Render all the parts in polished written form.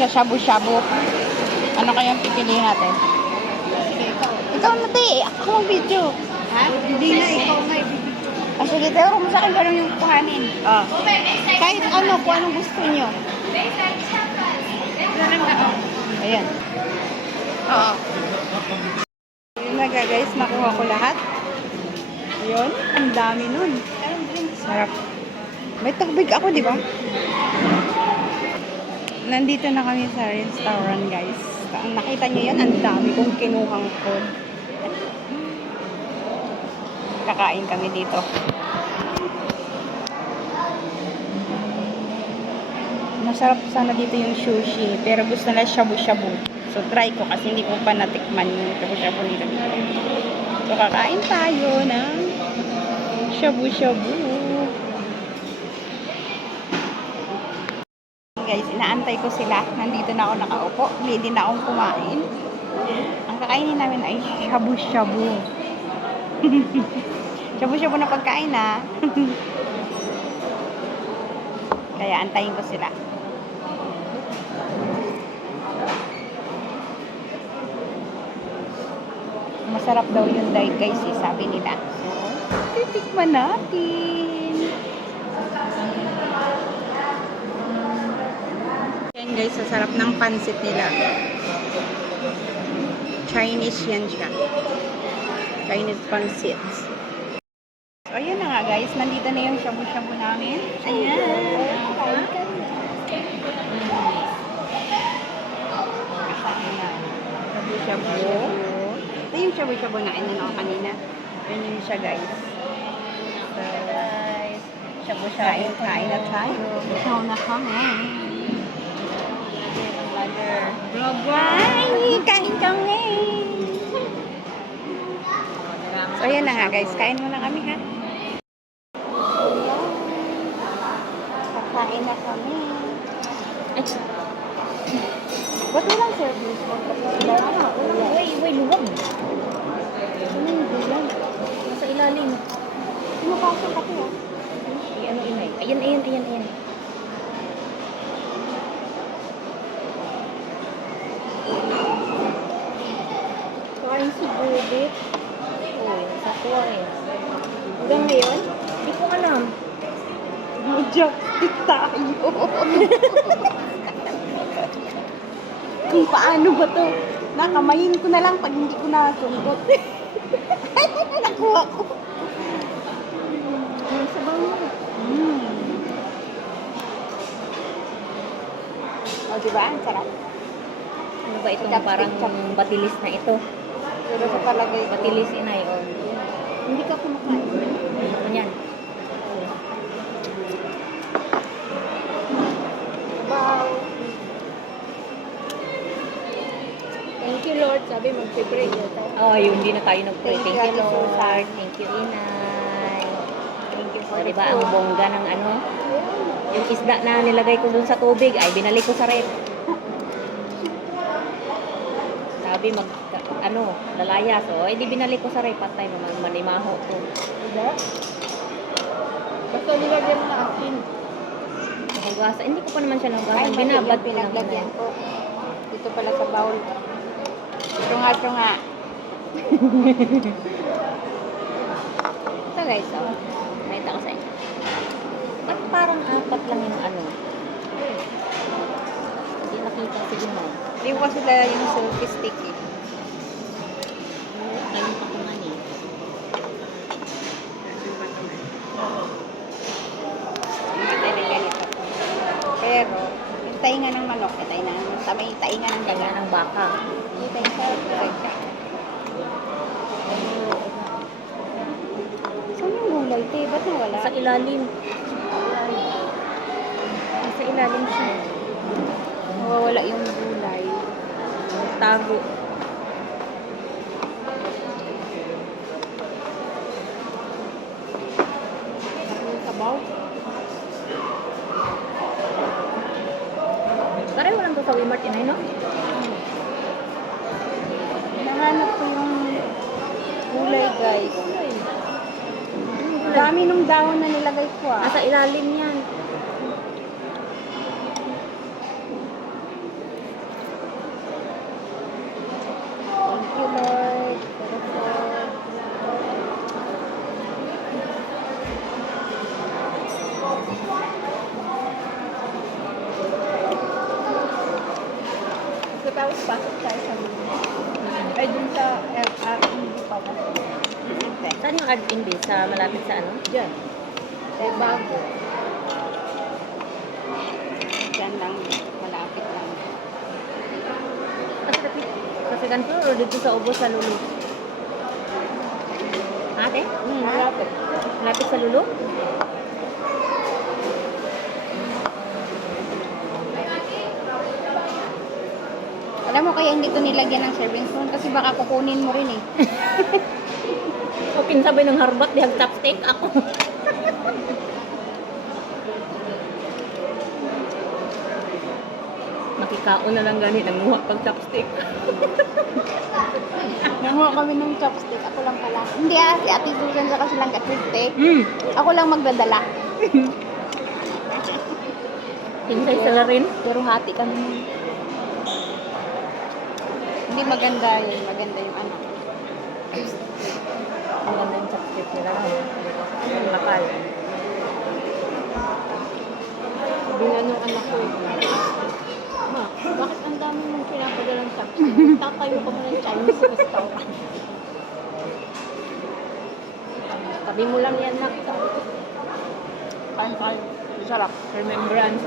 sa shabu-shabu. Ano kayang pipiliin natin? Ikaw na te, ako ang video. Ha? Hindi na, ikaw may bibig. Ah, sige, pero kung sa akin ganun yung kuhanin. Ah. Kahit ano, kung anong gusto nyo. Ayan. Oo. Yun na guys, nakuha ko lahat. Ayun, ang dami nun. Sarap. May tubig ako, di ba? Nandito na kami sa restaurant, guys. Nakita nyo yun, ang dami kong kinuhang food. Kakain kami dito. Masarap sana dito yung sushi, pero gusto na shabu-shabu. So, try ko kasi hindi ko pa natikman yung shabu-shabu nila dito. So, kakain tayo ng shabu-shabu. Guys, inaantay ko sila. Nandito na ako nakaupo. Ready na akong kumain. Ang kakainin namin ay shabu-shabu. Shabu-shabu na pagkain na. Kaya antayin ko sila. Masarap daw yung dai guys, sabi nila. So, titikman natin. Yan guys, sa sarap ng pansit nila. Chinese yan siya. Chinese pansit. So, ayun na nga guys. Nandito na yung shabu-shabu namin. Ayan. Shabu-shabu. Ito yung shabu-shabu na inan ako kanina. Yun yung siya guys. So, guys. Shabu-shabu. Kain na tayo. Ikaw na kami. Bye! Kain kami! So, ayan na nga guys. Kain muna kami ha. Kakain na kami. Ay! Ba't walang service mo? Uy, luwag. Ano yung bulan? Nasa ilalim. Pinapasok ako ha. Ano inay? Ayan. Kain si Bubit. Uy, nasa kuha eh. Hanggang ngayon? Hindi ko alam. Majaktik tayo. Kung paano ba to? Nakamayin ko na lang pag hindi ko nasundot. Nakuha ko. Ang sabaw mo. O, diba? Ang sarap. Ano ba itong Chopstick, parang chopstick. batilis na ito? Pero sa palagay ko. Batilis inay o. Hindi ka kumakain. Ano yan? Wow. Thank you Lord. Sabi mag-pray tayo. Oh, yun, hindi na tayo nag-pray. Thank Thank you, you Lord. Lord. Thank you Inay. Thank you for O, the diba ang food. bongga ng ano? Yung isda na nilagay ko dun sa tubig ay binalik ko sa rep. Sabi lalayas. O, edi binalik ko sa rep. Patay naman manimaho to. Diba? Basta nilagyan mo na asin. Hugasan. Hindi ko pa naman siya Ay, nahugasan. mali Binabad yung ko lang. pinaglagyan ko. Dito pala sa bowl. Trunga. Ito guys, oh. Nakita ko sa inyo. Ba't parang apat lang yung ano? Hindi nakita. Sige mo. Hindi ko sila yung selfie stick eh. Ayun pa naman eh. Hindi tayo ganito. Pero, yung tainga ng manok, yung tainga ng Kaya daga. ng baka. Yung tainga. Saan yung gulay, te? Ba't nawala? Sa ilalim. Sa ilalim siya. Nawawala yung gulay. Tago. Yung sabaw. Pareho lang to sa Walmart inay, no? Nahanap ko yung gulay, guys. Dami nung dahon na nilagay ko ah. Nasa ilalim yan. Saan yung admin base? Sa malapit sa ano? Diyan. Eh, bago. Diyan lang, malapit lang. Sa second floor o dito sa Ubos sa Lulu? Ate? Malapit. Malapit sa Lulu? Alam mo kaya hindi to nilagyan ng serving spoon kasi baka kukunin mo rin eh. O kinsabay ng harbat, dihag chopstick ako. Makikaon na lang gani, nanguha pag chopstick. Nanguha kami ng chopstick, ako lang pala. Hindi si Ate Susan sa kasi lang ka-50. Ako lang magdadala. Kinsay sila rin. Pero hati kami. Hindi maganda yun. Maganda yung ano. Ang ganda yung chopstick nila. Ang makal. Sabi nga nung anak ko eh. Ma, bakit ang dami mong pinapadalang chopstick? Tatayo ka mo ng Chinese restaurant. Tabi mo lang yan, nak. Kain. Sarap. Remembrance.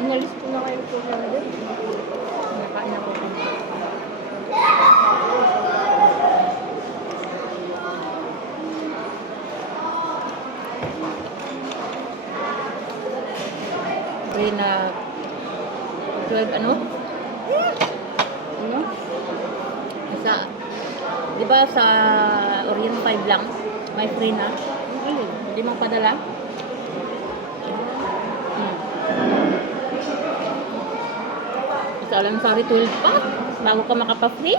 Inalis ko na kayo po siya doon. Nakain ako. Grade na 12 ano? Ano? Sa, di ba sa Orient 5 lang, may free na? Hindi mong padala? Sa Alansari 12 pa, bago ka makapa-free?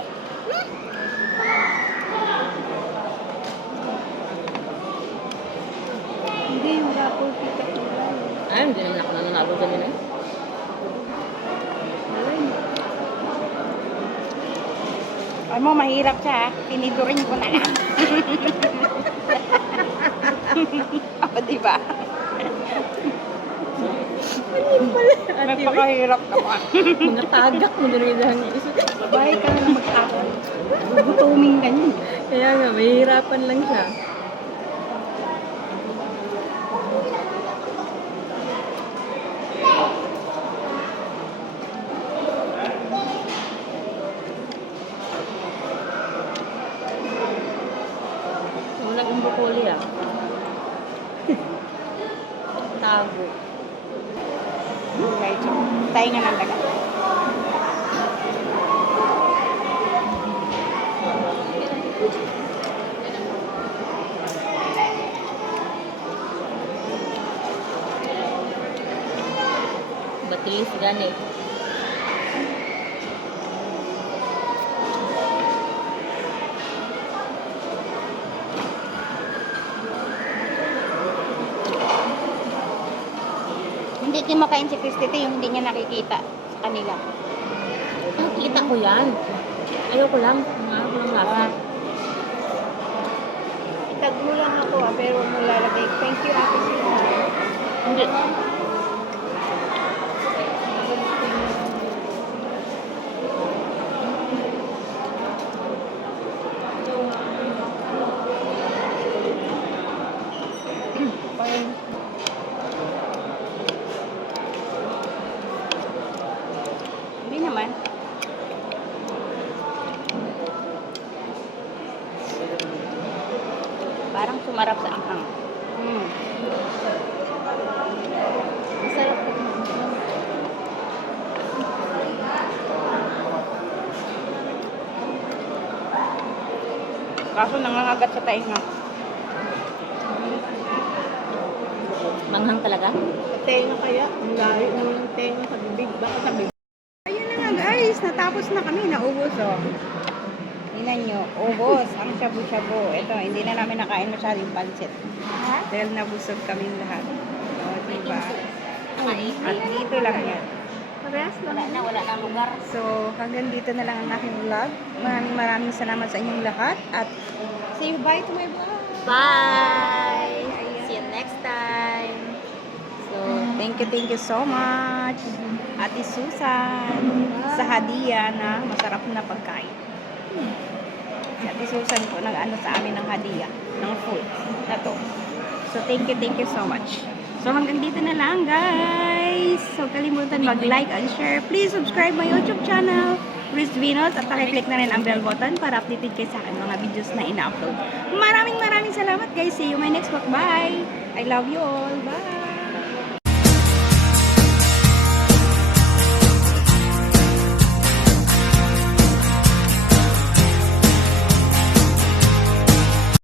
Hindi, wala po kita ko. Ay, hindi naman ako nananalo ganun eh. Alam mo, mahirap siya. Tinidurin ko na lang. Apa, diba? Napakahirap naman. Mga tagak mo din yung isa. Bahay ka na mag-akal. Gugutuming ka niya. Kaya nga, mahihirapan lang siya. Walang umbukoli ah. Tago. Right. Tayo nga ng dagat. Batilis gani. Hindi din makain si Christite yung hindi niya nakikita sa kanila. Nakita ko yan. Ayoko lang. Ayaw ko lang lasa. Itag mo lang ako pero mo lalagay. Thank you, Ate Sina. Hindi. Hindi naman. Parang sumarap sa anghang. Masarap po. Kaso nangangagat sa tainga. Manghang talaga? Sa tenga kaya? Ang layo naman ng tenga sa bibig. Baka sa bibig. Ayun na nga guys. Natapos na kami. Naubos oh. Tingnan nyo. Ubos. Ang shabu-shabu. Ito. Hindi na namin nakain masyadong pancit. Dahil nabusog kaming lahat. O, diba? At dito lang yan. Wala na lugar. So, hanggang dito na lang ang aking vlog. Maraming salamat sa inyong lahat. At say bye to my vlog. Bye! Ayan. See you next time. So, thank you so much. Ate Susan sa hadiah na masarap na pagkain. Si Ate Susan po nag-ano sa amin ng hadiah ng food na to. So thank you so much. So hanggang dito na lang guys. So kalimutan mag-like and share. Please subscribe my YouTube channel, Chris Vinos, at pakiclick na rin ang bell button para updated kayo sa akin mga videos na ina-upload. Maraming salamat guys. See you my next vlog. Bye! I love you all. Bye!